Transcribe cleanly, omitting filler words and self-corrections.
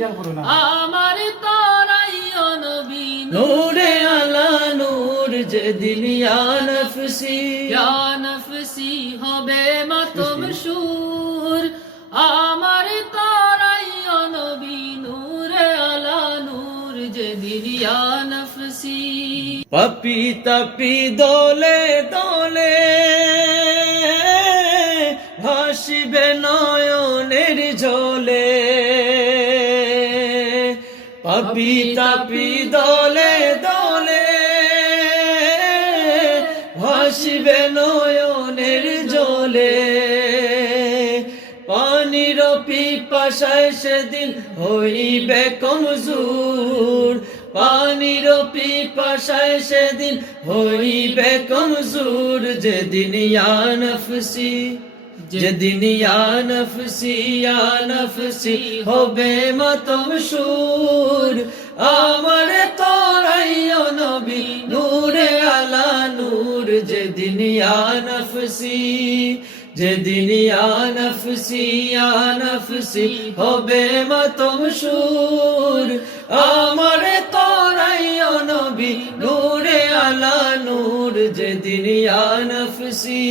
আমার তারাইও নবী নূরে আলা নূর যেদিন ইয়া নফসি ইয়া নফসি হবে মাতম সুর আমার তারাইও নবী নূরে আলা নূর যেদিন ইয়া নফসি পাপি তাপি দলে দলে ভাসিবে নয়নের জলে পাপি তাপি দলে দলে ভাসিবে নয়নের জলে পানির পিপাসায় সেদিন হইবে কমজোর পানির পিপাসায় সেদিন হইবে কমজোর যেদিন ইয়া নফসি যেদিন ইয়া নফসি ইয়া নফসি হবে মাতম সুর আমার তোরাইও নবী নূরে আলা নূর যেদিন ইয়া নফসি যেদিন ইয়া নফসি ইয়া নফসি হবে মাতম সুর আমার তোরাইও নবী নূরে আলা নূর যেদিন ইয়া নফসি